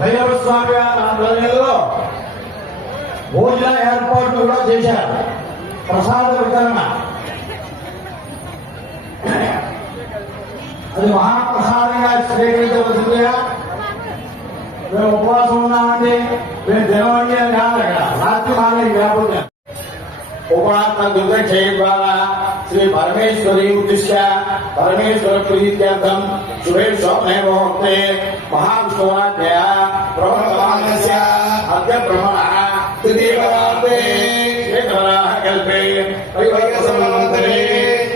భైరవ స్వామి గారి ఆధ్వర్యంలో భోజన ఏర్పాట్లు కూడా చేశారు. ప్రసాద వితరణ. అది మహాప్రసాదంగా స్వీకరించవలసిందిగా మేము ఉపవాసం ఉన్నామండి. మేము తినవండి అని కాదు అక్కడ. రాత్రి మానే లేకపోతే ఉపాత్మ చేయడం ద్వారా శ్రీ పరమేశ్వరి ఉద్దిశ్య పరమేశ్వర ప్రీత్యర్థం सुरेश स्वप्नैवोक्ते महाविष्णुवाक्य ब्रह्मसमाजस्य अद्य ब्रह्मणः तृतीयपदार्थे एकराः कल्पे परिवर्तसंवन्तरे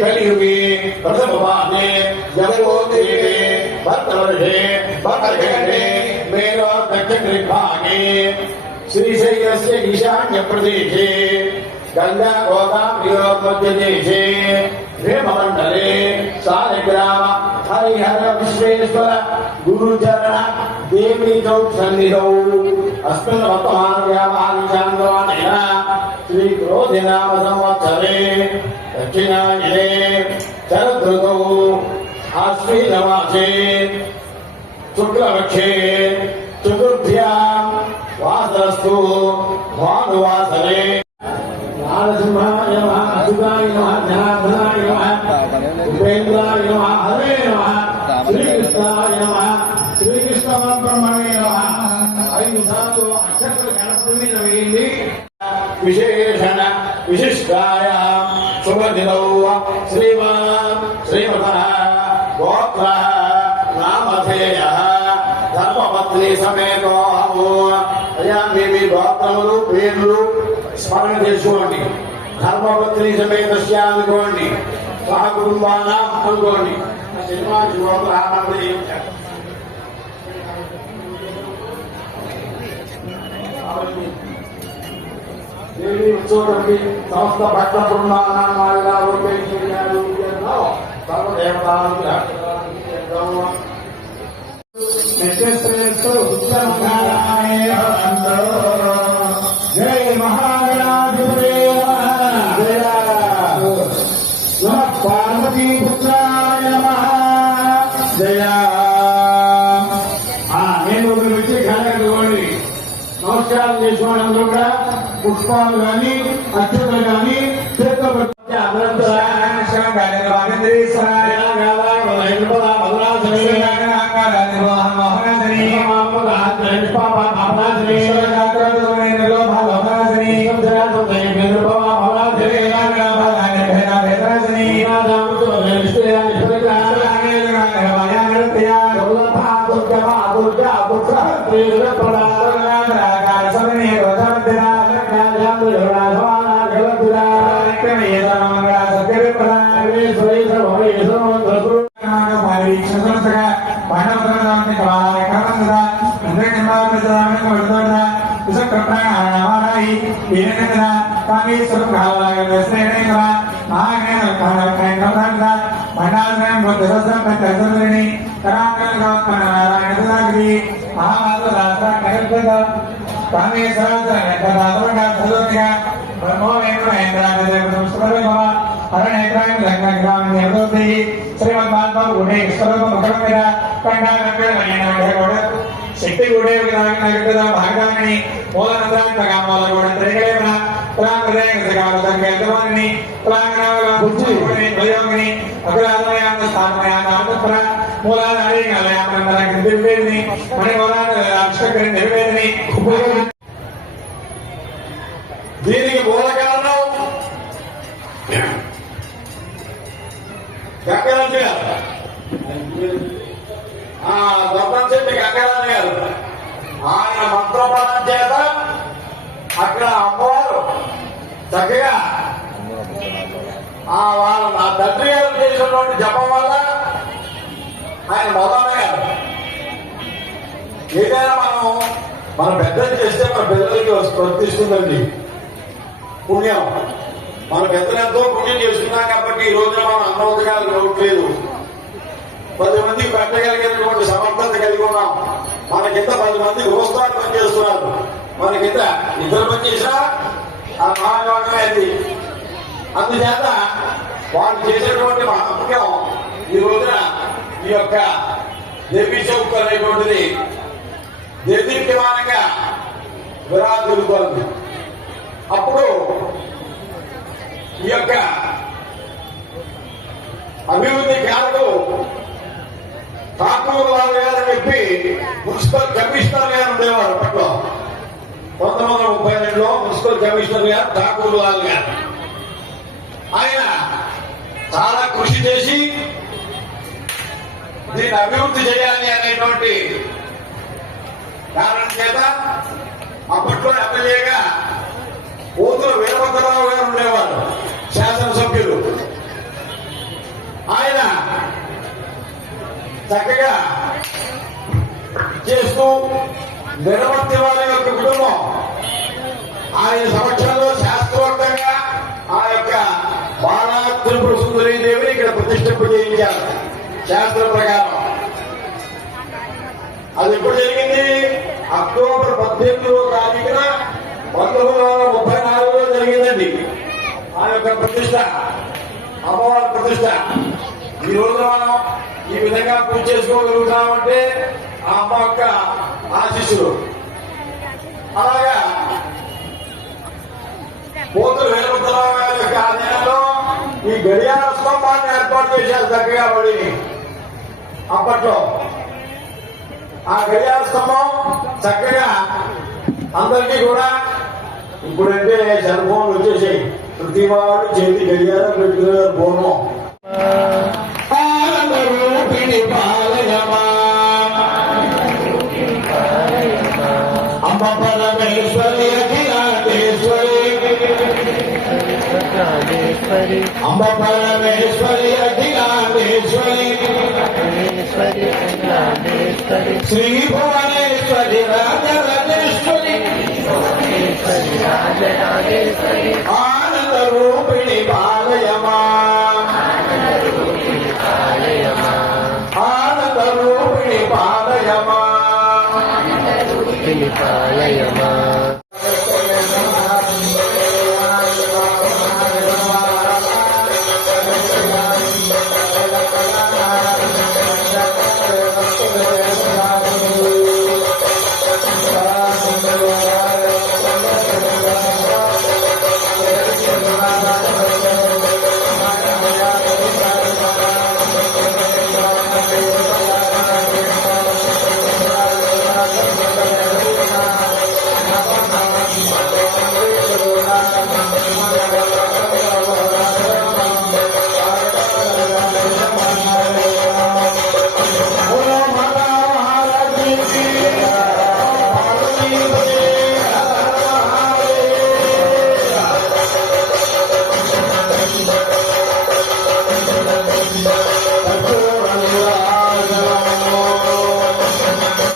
कलियुगे, प्रथमपादे जगवोत्तीर्णे भर्तवर्षे भर्तखण्डे मेरोदक्षिणभागे श्रीशैलस्य ईशान्यप्रदेशे गङ्गा गोदावरी मध्यदेशे हेममण्डले सालग्राम हरिहर विश्वेश्वर सन्निधौ अस्मिन् संवत्सरे दक्षिणायने शरदृतौ आश्वीनमासे चतुर्थ्यां वासरस्तु भानुवासरे नारसिंहाय नमः अच्युताय नमः అక్షర విశేషణ విశిష్టాయ శుభదినౌ శ్రీమాన్ శ్రీమత గోత్ర నామధేయ ధర్మపత్ని సమేతో అయ్యా మీ గోత్రములు పేర్లు స్మరణ చేసుకోండి ధర్మపత్ని సమేత అనుకోండి సహ కుటుంబానా అనుకోండి సినిమా గోత్ర దేవి ఉత్సవానికి సమస్త భక్త బృందానామాలుగా ఉపయోగించారు సర్వదేవతానికి పుష్పాలు కానీ అత్యతలు కానీ శక్తి కూడా భాగాన్ని మూలనందాత్మకామాల కూడా తిరగలేమన ప్రాంగదేశకాలని ప్రాంగణాలని అగ్రాలయాన స్థాపనయాత్ర మూలాధారి కలయామని నిర్వేదిని మణి అక్షకరి నిర్వేదిని దీనికి మూల కారణం గంగరాజు గారు. ఆ దొంగ చెప్పి గంగరాజు గారు. ఆయన మంత్రోపాదం చేత అక్కడ అమ్మవారు చక్కగా ఆ వాళ్ళ నా తండ్రి గారు చేసినటువంటి జపం వల్ల ఆయన మొదలయ్యారు. ఏదైనా మనం మన పెద్దలు చేస్తే మన పిల్లలకి వర్తిస్తుందండి పుణ్యం. మన పెద్దలు ఎంతో పుణ్యం చేస్తున్నాం కాబట్టి ఈ రోజున మనం అన్నోదకాలు రావట్లేదు పది మంది పెట్టగలిగినటువంటి సమర్థత కలిగి ఉన్నాం. మన కింద పది మంది గృహస్థాలు పనిచేస్తున్నారు. మన కింద ఇద్దరు పనిచేసినా ఆ మహాయోగమే అది. అందుచేత వాళ్ళు చేసేటువంటి మహాత్మ్యం ఈ రోజున ఈ యొక్క దేవీ చౌక్ అనేటువంటిది నిర్దిష్టమానంగా విరాజులుతోంది అప్పుడు ఈ యొక్క అభివృద్ధి కాలకు ఠాకూర్ లాల్ గారు చెప్పి మున్సిపల్ కమిషనర్ గారు ఉండేవారు అప్పట్లో. పంతొమ్మిది వందల ముప్పై రెండులో మున్సిపల్ కమిషనర్ గారు ఠాకూర్ లాల్ గారు. ఆయన చాలా కృషి చేసి దీన్ని అభివృద్ధి చేయాలి అనేటువంటి కారణం చేత అప్పట్లో ఎమ్మెల్యేగా పోతుల వీరభద్రరావు గారు ఉండేవారు శాసనసభ్యులు. ఆయన చక్కగా చేస్తూ నిరవర్తి వారి యొక్క కుటుంబం. ఆయన సమక్షంలో శాస్త్రోక్తంగా ఆ యొక్క బాలా సుందరీదేవిని ఇక్కడ ప్రతిష్ఠింప చేయించారు. శాస్త్ర ప్రకారం. అది ఎప్పుడు జరిగింది? అక్టోబర్ పద్దెనిమిదవ తారీఖున పంతొమ్మిది వందల ముప్పై నాలుగులో జరిగిందండి. ఆ యొక్క ప్రతిష్ట అమ్మవారి ప్రతిష్ట ఈ రోజున మనం ఈ విధంగా పూజ చేసుకోగలుగుతామంటే ఆ అమ్మ యొక్క ఆశీస్సులు అలాగా. పోతులు వీరభద్రరావు గారి యొక్క ఆధీనంలో ఈ గడియార స్తంభాన్ని ఏర్పాటు చేశారు చక్కగా పడి అప్పట్లో. ఆ గడియార స్తంభం చక్కగా అందరికీ కూడా ఇప్పుడంటే సెల్ ఫోన్లు వచ్చేసాయి. ప్రతి వాడు చేతి గడియారం పెట్టుకున్నారు పూర్వం అమ్మ పరమేశ్వరి అఖిలాండేశ్వరి శ్రీ భువనేశ్వరి రాజరాజేశ్వరి రాజేశ్వరి రాజరాజేశ్వరి ఆనంద రూపిణి పాలయమా ఆనంద రూపిణి పాలయమా. పిలిపాలయమా